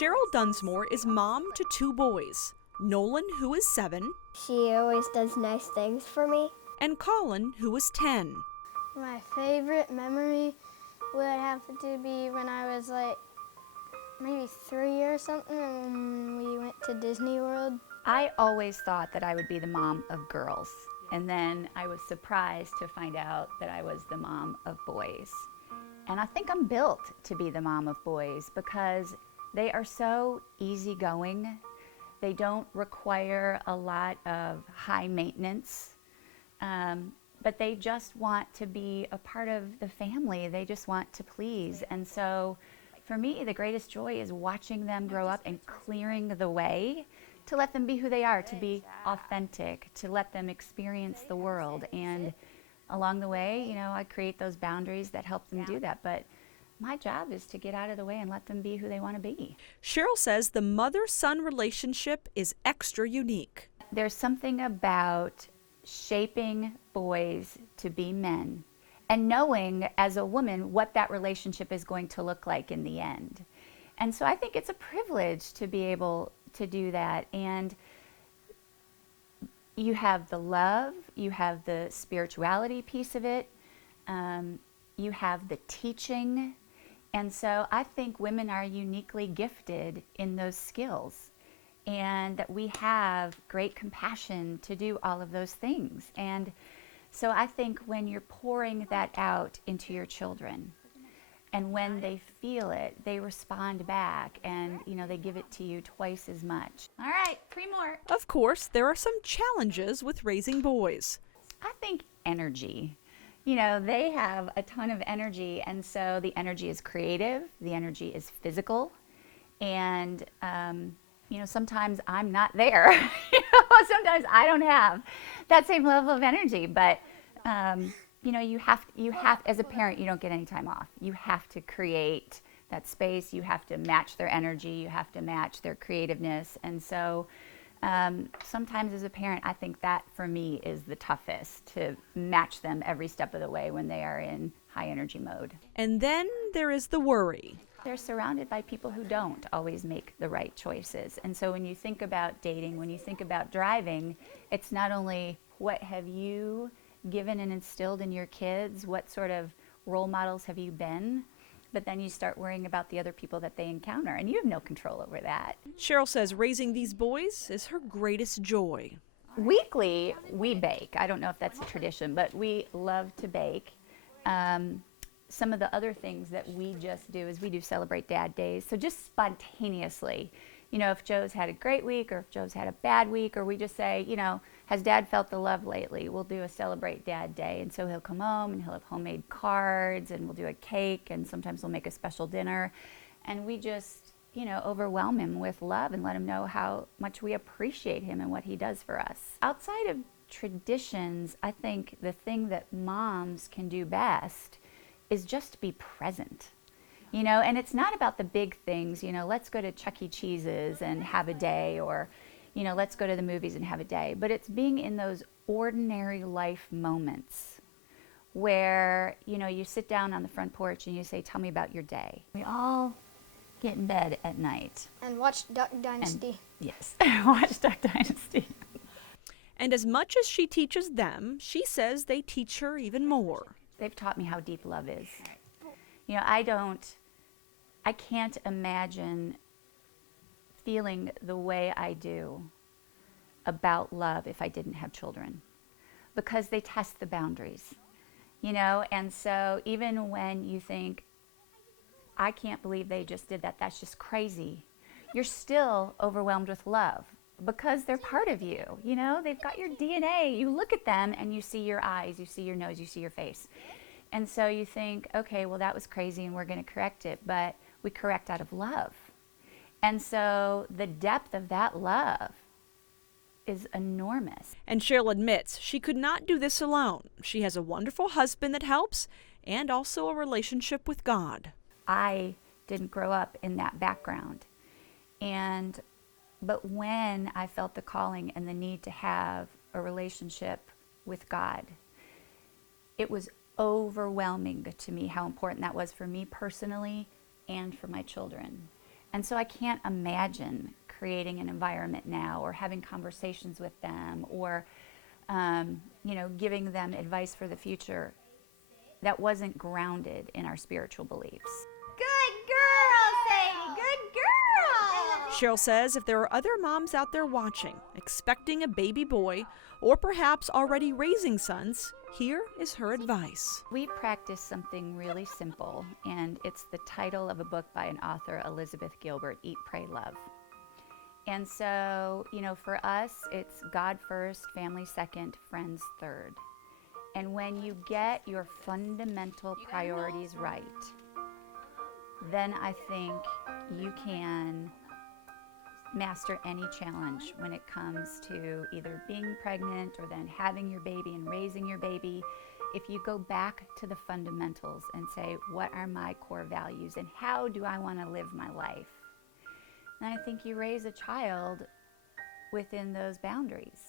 Cheryl Dunsmore is mom to two boys, Nolan, who is 7, She always does nice things for me. and Colin, who is 10. My favorite memory would have to be when I was like maybe 3 or something and we went to Disney World. I always thought that I would be the mom of girls, and then I was surprised to find out that I was the mom of boys. And I think I'm built to be the mom of boys because they are so easygoing. They don't require a lot of high maintenance, but they just want to be a part of the family. They just want to please. And so for me, the greatest joy is watching them grow up and clearing the way to let them be who they are, to be authentic, to let them experience the world. And along the way, you know, I create those boundaries that help them do that. But my job is to get out of the way and let them be who they want to be. Cheryl says the mother-son relationship is extra unique. There's something about shaping boys to be men and knowing as a woman what that relationship is going to look like in the end. And so I think it's a privilege to be able to do that. And you have the love, you have the spirituality piece of it, you have the teaching. And so I think women are uniquely gifted in those skills, and that we have great compassion to do all of those things. And so I think when you're pouring that out into your children, and when they feel it, they respond back, and you know, they give it to you twice as much. All right, 3 more. Of course, there are some challenges with raising boys. I think energy. You know, they have a ton of energy, and so the energy is creative, the energy is physical, and you know, sometimes I'm not there. You know, sometimes I don't have that same level of energy, but you know, you have, as a parent, you don't get any time off. You have to create that space, you have to match their energy, you have to match their creativeness. And so sometimes as a parent, I think that for me is the toughest, to match them every step of the way when they are in high energy mode. And then there is the worry. They're surrounded by people who don't always make the right choices. And so when you think about dating, when you think about driving, it's not only what have you given and instilled in your kids, what sort of role models have you been, but then you start worrying about the other people that they encounter, and you have no control over that. Cheryl says raising these boys is her greatest joy. Weekly, we bake. I don't know if that's a tradition, but we love to bake. Some of the other things that we just do is we do celebrate dad days. So just spontaneously, you know, if Joe's had a great week or if Joe's had a bad week, or we just say, you know, has dad felt the love lately? We'll do a celebrate dad day. And so he'll come home and he'll have homemade cards, and we'll do a cake, and sometimes we'll make a special dinner. And we just, you know, overwhelm him with love and let him know how much we appreciate him and what he does for us. Outside of traditions, I think the thing that moms can do best is just be present. You know, and it's not about the big things, you know, let's go to Chuck E. Cheese's and have a day, or, you know, let's go to the movies and have a day. But it's being in those ordinary life moments where, you know, you sit down on the front porch and you say, tell me about your day. We all get in bed at night. And watch Duck Dynasty. Yes, watch Duck Dynasty. And as much as she teaches them, she says they teach her even more. They've taught me how deep love is. You know, I can't imagine feeling the way I do about love if I didn't have children, because they test the boundaries, you know. And so even when you think, I can't believe they just did that, that's just crazy, you're still overwhelmed with love because they're part of you, you know. They've got your DNA. You look at them and you see your eyes, you see your nose, you see your face. And so you think, okay, well, that was crazy and we're going to correct it, but we correct out of love. And so the depth of that love is enormous. And Cheryl admits she could not do this alone. She has a wonderful husband that helps, and also a relationship with God. I didn't grow up in that background. But when I felt the calling and the need to have a relationship with God, it was overwhelming to me how important that was for me personally and for my children. And so I can't imagine creating an environment now or having conversations with them or, giving them advice for the future that wasn't grounded in our spiritual beliefs. Good girl, Sadie. Good girl. Cheryl says if there are other moms out there watching, expecting a baby boy, or perhaps already raising sons, here is her advice. We practice something really simple, and it's the title of a book by an author, Elizabeth Gilbert, Eat, Pray, Love. And so, for us, it's God first, family second, friends third. And when you get your fundamental priorities right, then I think you can master any challenge when it comes to either being pregnant or then having your baby and raising your baby. If you go back to the fundamentals and say, what are my core values and how do I want to live my life? And I think you raise a child within those boundaries.